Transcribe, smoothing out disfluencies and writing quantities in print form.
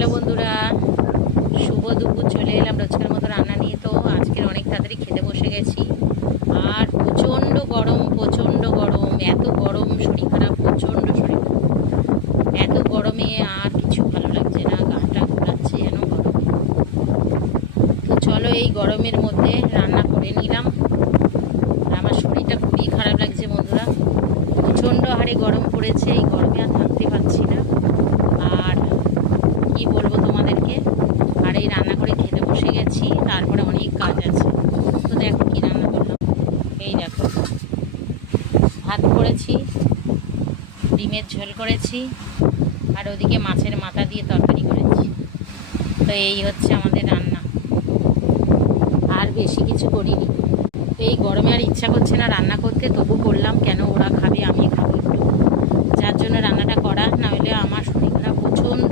Hello বন্ধুরা, শুভ দুপুর। চলে এলাম রোজকার মতো রান্না নিয়ে। তো আজকের অনেক তাড়াতাড়ি খেতে বসে গেছি। আর প্রচণ্ড গরম, প্রচণ্ড গরম, এত গরম, শরীর খারাপ, প্রচণ্ড শরীর খারাপ। এত গরমে আর কিছু ভালো লাগছে না, গাটা ঘোরাচ্ছে যেন গরম। তো চলো এই গরমের মধ্যে রান্না করে নিলাম। আর আমার শরীরটা খুবই খারাপ লাগছে বন্ধুরা, প্রচণ্ড হারে গরম পড়েছে। এই গরমে আর থাকতে পারছি না। আর কি বলবো তোমাদেরকে। আর এই রান্না করে খেতে বসে গেছি, তারপরে অনেক কাজ আছে। তো দেখো কি রান্না করলাম। এই দেখো, ভাত করেছি, ডিমের ঝোল করেছি, আর ওদিকে মাছের মাথা দিয়ে তরকারি করেছি। তো এই হচ্ছে আমাদের রান্না, আর বেশি কিছু করিনি। তো এই গরমে আর ইচ্ছা করছে না রান্না করতে, তবু করলাম। কেন, ওরা খাবে, আমি খাবো একটু, যার জন্য রান্নাটা করা। না হলে আমার শরীর খারাপ, প্রচণ্ড